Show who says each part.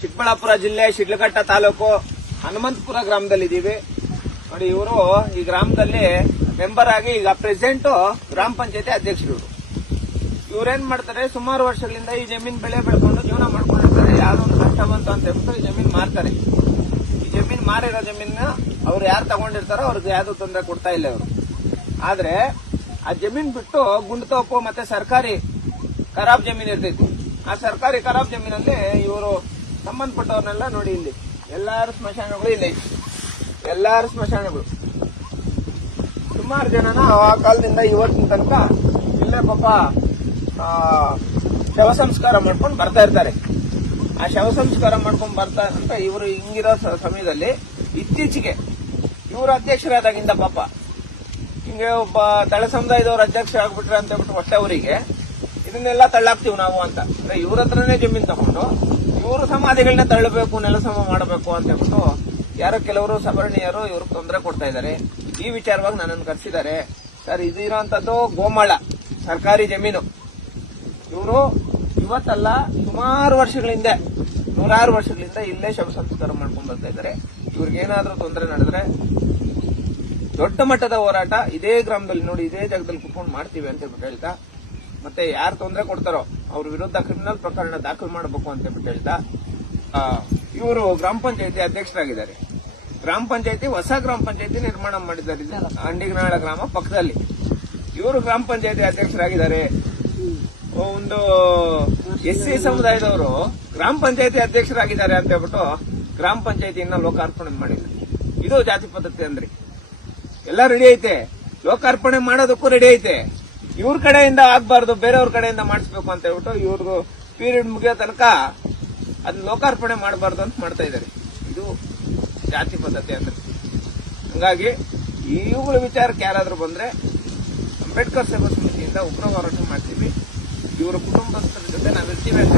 Speaker 1: ಚಿಕ್ಕಬಳ್ಳಾಪುರ ಜಿಲ್ಲೆ ಶಿಡ್ಲಘಟ್ಟ ತಾಲೂಕು ಹನುಮಂತಪುರ ಗ್ರಾಮದಲ್ಲಿದ್ದೀವಿ. ನೋಡಿ, ಇವರು ಈ ಗ್ರಾಮದಲ್ಲಿ ಮೆಂಬರ್ ಆಗಿ ಈಗ ಪ್ರೆಸೆಂಟ್ ಗ್ರಾಮ ಪಂಚಾಯತಿ ಅಧ್ಯಕ್ಷರು ಇವರೇನ್ ಮಾಡ್ತಾರೆ, ಸುಮಾರು ವರ್ಷಗಳಿಂದ ಈ ಜಮೀನ್ ಬೆಳೆ ಬೆಳ್ಕೊಂಡು ಜೀವನ ಮಾಡ್ಕೊಂಡಿರ್ತಾರೆ ಯಾರು ಕಷ್ಟ ಬಂತು ಅಂತ ಹೇಳ್ಬಿಟ್ಟು ಈ ಜಮೀನ್ ಮಾರ್ತಾರೆ. ಈ ಜಮೀನ್ ಮಾರಿರೋ ಜಮೀನ ಅವ್ರು ಯಾರು ತಗೊಂಡಿರ್ತಾರೋ ಅವ್ರಿಗೆ ಯಾವ್ದು ತೊಂದರೆ ಕೊಡ್ತಾ ಇಲ್ಲ ಅವರು ಆದ್ರೆ ಆ ಜಮೀನ್ ಬಿಟ್ಟು ಗುಂಡ್ತೋಪು ಮತ್ತೆ ಸರ್ಕಾರಿ ಖರಾಬ್ ಜಮೀನ್ ಇರ್ತೈತಿ. ಆ ಸರ್ಕಾರಿ ಖರಾಬ್ ಜಮೀನಲ್ಲಿ ಇವರು ಸಂಬಂಧಪಟ್ಟವ್ರನ್ನೆಲ್ಲ ನೋಡಿ ಇಲ್ಲಿ. ಎಲ್ಲಾರು ಸ್ಮಶಾನಗಳು ಇಲ್ಲಿ. ಎಲ್ಲಾರು ಸ್ಮಶಾನಗಳು. ಸುಮಾರು ಜನನ ಆ ಕಾಲದಿಂದ ಇವತ್ತಿನ ತನಕ ಇಲ್ಲೇ ಪಾಪ ಶವ ಸಂಸ್ಕಾರ ಮಾಡ್ಕೊಂಡು ಬರ್ತಾ ಇರ್ತಾರೆ. ಆ ಶವ ಸಂಸ್ಕಾರ ಮಾಡ್ಕೊಂಡು ಬರ್ತಾ ಅಂತ ಇವರು ಹಿಂಗಿರೋ ಸಮಯದಲ್ಲಿ ಇತ್ತೀಚೆಗೆ ಇವರು ಅಧ್ಯಕ್ಷರಾದಾಗಿಂದ ಪಾಪ. ಹಿಂಗೆ ಒಬ್ಬ ತಳ ಸಮುದಾಯದವ್ರ ಅಧ್ಯಕ್ಷ ಆಗ್ಬಿಟ್ರೆ ಅಂತ ಹೇಳ್ಬಿಟ್ಟು ಹೊಟ್ಟೆ ಅವರಿಗೆ ಇದನ್ನೆಲ್ಲ ತಳ್ಳಾಕ್ತಿವಿ ನಾವು ಅಂತ. ಅಂದ್ರೆ ಇವ್ರ ಹತ್ರನೇ ಜಮೀನು ತಗೊಂಡು ಇವರು ಸಮಾಧಿಗಳನ್ನ ತಳ್ಳಬೇಕು, ನೆಲಸಮ ಮಾಡಬೇಕು ಅಂತ ಹೇಳ್ಬಿಟ್ಟು ಯಾರೋ ಕೆಲವರು ಸವರ್ಣೀಯರು ಇವ್ರಿಗೆ ತೊಂದರೆ ಕೊಡ್ತಾ ಇದ್ದಾರೆ. ಈ ವಿಚಾರವಾಗಿ ನನ್ನನ್ನು ಕರೆಸಿದ್ದಾರೆ. ಸರ್ ಇದಿರೋಂಥದ್ದು ಗೋಮಾಳ, ಸರ್ಕಾರಿ ಜಮೀನು. ಇವರು ಇವತ್ತಲ್ಲ ಸುಮಾರು ವರ್ಷಗಳಿಂದ, ನೂರಾರು ವರ್ಷಗಳಿಂದ ಇಲ್ಲೇ ಶವ ಸಂಸ್ಕಾರ ಮಾಡ್ಕೊಂಡು ಬರ್ತಾ ಇದ್ದಾರೆ. ಇವ್ರಿಗೇನಾದ್ರೂ ತೊಂದರೆ ನಡೆದ್ರೆ ದೊಡ್ಡ ಮಟ್ಟದ ಹೋರಾಟ ಇದೇ ಗ್ರಾಮದಲ್ಲಿ ನೋಡಿ, ಇದೇ ಜಾಗದಲ್ಲಿ ಕುತ್ಕೊಂಡು ಮಾಡ್ತೀವಿ ಅಂತ ಹೇಳ್ಬಿಟ್ಟು ಹೇಳ್ತಾ ಮತ್ತೆ ಯಾರು ತೊಂದರೆ ಕೊಡ್ತಾರೋ ಅವ್ರ ವಿರುದ್ಧ ಕ್ರಿಮಿನಲ್ ಪ್ರಕರಣ ದಾಖಲು ಮಾಡಬೇಕು ಅಂತ ಹೇಳ್ಬಿಟ್ಟು ಹೇಳ್ತಾ ಇವರು ಗ್ರಾಮ ಪಂಚಾಯತಿ ಅಧ್ಯಕ್ಷರಾಗಿದ್ದಾರೆ. ಗ್ರಾಮ ಪಂಚಾಯತಿ ಹೊಸ ಗ್ರಾಮ ಪಂಚಾಯತಿ ನಿರ್ಮಾಣ ಮಾಡಿದ್ದಾರೆ. ಅಂಡಿಗನಾಳ ಗ್ರಾಮ ಪಕ್ಕದಲ್ಲಿ. ಇವರು ಗ್ರಾಮ ಪಂಚಾಯತಿ ಅಧ್ಯಕ್ಷರಾಗಿದ್ದಾರೆ. ಒಂದು ಎಸ್ ಸಿ ಸಮುದಾಯದವರು ಗ್ರಾಮ ಪಂಚಾಯತಿ ಅಧ್ಯಕ್ಷರಾಗಿದ್ದಾರೆ ಅಂತ ಹೇಳ್ಬಿಟ್ಟು ಗ್ರಾಮ ಪಂಚಾಯತಿಯನ್ನ ಲೋಕಾರ್ಪಣೆ ಮಾಡಿದ್ದಾರೆ ಇದು ಜಾತಿ ಪದ್ಧತಿ ಅಂದ್ರೆ. ಎಲ್ಲ ರೆಡಿ ಐತೆ. ಲೋಕಾರ್ಪಣೆ ಮಾಡೋದಕ್ಕೂ ರೆಡಿ ಐತೆ. ಇವ್ರ ಕಡೆಯಿಂದ ಆಗ್ಬಾರ್ದು, ಬೇರೆಯವ್ರ ಕಡೆಯಿಂದ ಮಾಡಿಸ್ಬೇಕು ಅಂತ ಹೇಳ್ಬಿಟ್ಟು ಇವ್ರಿಗೂ ಪೀರಿಯಡ್ ಮುಗಿಯೋ ತನಕ ಅದನ್ನ ಲೋಕಾರ್ಪಣೆ ಮಾಡಬಾರ್ದು ಅಂತ ಮಾಡ್ತಾ ಇದ್ದಾರೆ. ಇದು ಜಾತಿ ಪದ್ಧತಿ ಅಂತ ಹಂಗಾಗಿ ಇವುಗಳ ವಿಚಾರಕ್ಕೆ ಯಾರಾದರೂ ಬಂದ್ರೆ ಅಂಬೇಡ್ಕರ್ ಸೇವಾ ಸಮಿತಿಯಿಂದ ಉಗ್ರ ಹೋರಾಟ ಮಾಡ್ತೀವಿ. ಇವರ ಕುಟುಂಬಸ್ಥರ ಜೊತೆ ನಾವಿರ್ತೀವಿ ಅಂತ